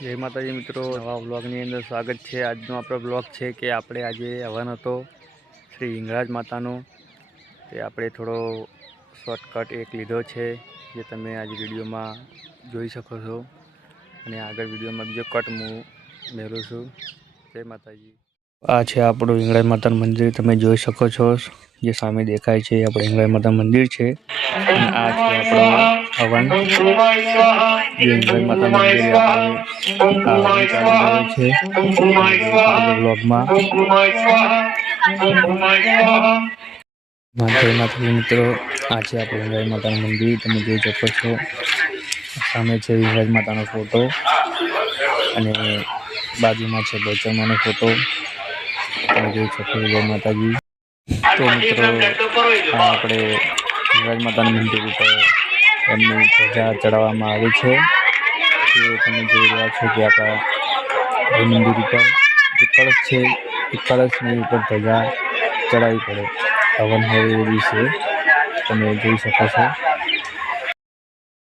જય માતાજી મિત્રો, નવા બ્લોગની અંદર સ્વાગત છે. આજનો આપણો બ્લોગ છે કે આપણે આજે હવન હતો શ્રી હિંગળાજ માતાનો. તે આપણે થોડો શોર્ટકટ એક લીધો છે જે તમે આજે વિડીયોમાં જોઈ શકો છો. અને આગળ વિડીયોમાં બીજો કટ હું મેળવું છું. જય માતાજી. આ છે આપણું હિંગળાજ માતાનું મંદિર. તમે જોઈ શકો છો, જે સામે દેખાય છે આપણે હિંગળાજ માતાનું મંદિર છે. આ છે આપણો હવન જે હિંગળાજ માતાનું મંદિર આપણે છે બ્લોગમાં જય માતાજી મિત્રો આ છે વિરાજ માતાનું મંદિર. તમે જોઈ શકો છો. સામે છે વિરાજ માતાનો ફોટો અને બાજુમાં છે બચરમાનો ફોટો તમે જોઈ શકો વિરાજ માતાજી. તો મિત્રો આપણે વિરાજ માતાના મંદિર ઉપર એમની ધજા ચડાવવામાં આવે છે. તમે જોઈ રહ્યા છો કે આપણા મંદિર ઉપર જે કળશ છે, એ કળશની ઉપર ધજા ચડાવવી પડે. હવન હોય એ દિવસે તમે જોઈ શકો છો.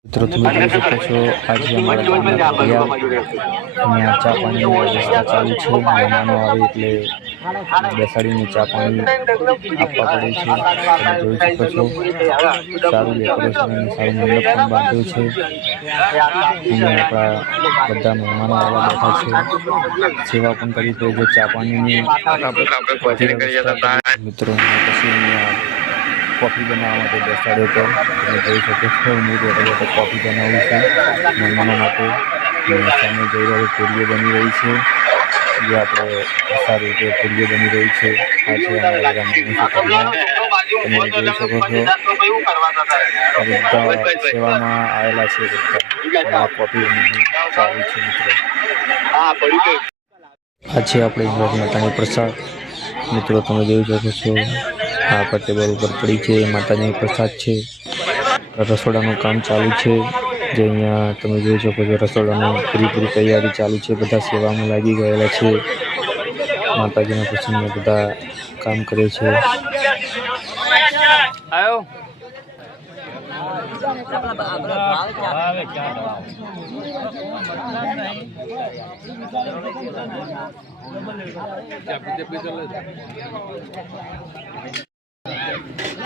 મિત્રો તમે જોઈ શકો છો આજે અમારા ભૈયા અહીંયા ચા પાણીની વ્યવસ્થા ચાલુ છે. મહેમાનો આવે એટલે બેસાડીને ચા પાણી આપવા પડે છે. તમે જોઈ શકો છો સારું ડેકોરેશન અને સારું મંડપ પણ બાંધ્યો છે. અહીંયા આપણા બધા મહેમાનો આવવા બેઠા છે. સેવા પણ કરી પડે જે ચા પાણીની મિત્રો પછી અહીંયા કોફી બનાવવા માટે બેસાડ્યો હતો તમે જોઈ શકો છો, હું બેઠો કોફી બનાવું છું, મહેમાનો માટે. સામે જોઈ રહ્યો પૂરીઓ બની રહી છે. જે આપણે સારી રીતે પૂરીઓ બની રહી છે. આ છે અમારા તમે જોઈ શકો છો, બધા સેવામાં આવેલા છે બધા. કોફી ચાલુ છે, મિત્રો. આ છે આપણે ઇંગ્લેજ પ્રસાદ. મિત્રો, તમે જોઈ શકો છો આ પર ટેબલ ઉપર પડી છે માતાજીની પ્રસાદ છે. રસોડાનું કામ ચાલુ છે. જે અહીંયા તમે જોઈ શકો છો, રસોડાની પૂરી તૈયારી ચાલુ છે. બધા સેવામાં લાગી ગયેલા છે. માતાજીના પ્રસંગમાં બધા કામ કરે છે.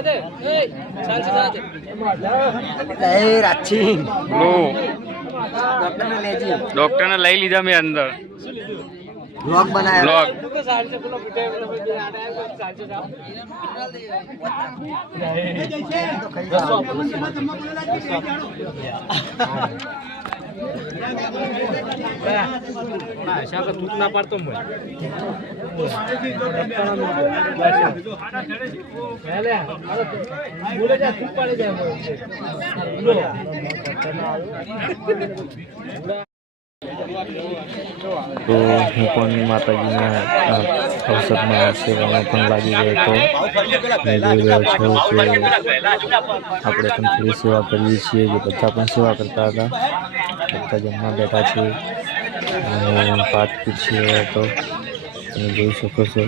દે એ ચાલશે રાહ દે એ રાછી લો. ડોક્ટરને લેજી ડોક્ટરને લઈ લીધા મેં અંદર. બ્લોગ બનાવ્યો. બ્લોગ. જા તૂટ પાડે જાય તો હું પણ માતાજીના અવસરમાં સેવામાં પણ લાગી ગયો હતો. મેં આપણે પણ થોડી સેવા કરીએ છીએ, જે બધા પણ સેવા કરતા હતા. બધા જમવા બેઠા છે અને પાઠ પૂછીએ તો તમે જોઈ શકો છો.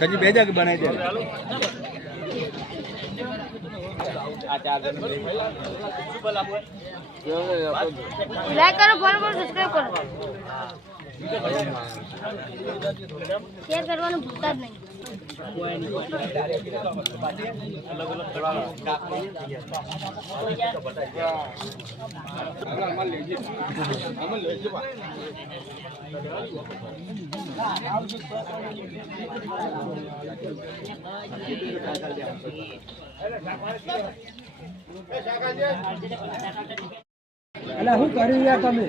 હજી બે જગ બનાવી દે. લાઈક કરો ફોલો કરો સબસ્ક્રાઇબ કરો. શેર કરવાનું ભૂલતા જ નહીં. એટલે શું કર્યું યાર તમે?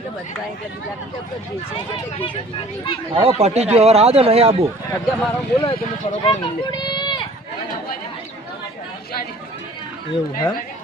આવો પટી ગયો હવે રાહ દો નહીં આબુ. એવું હે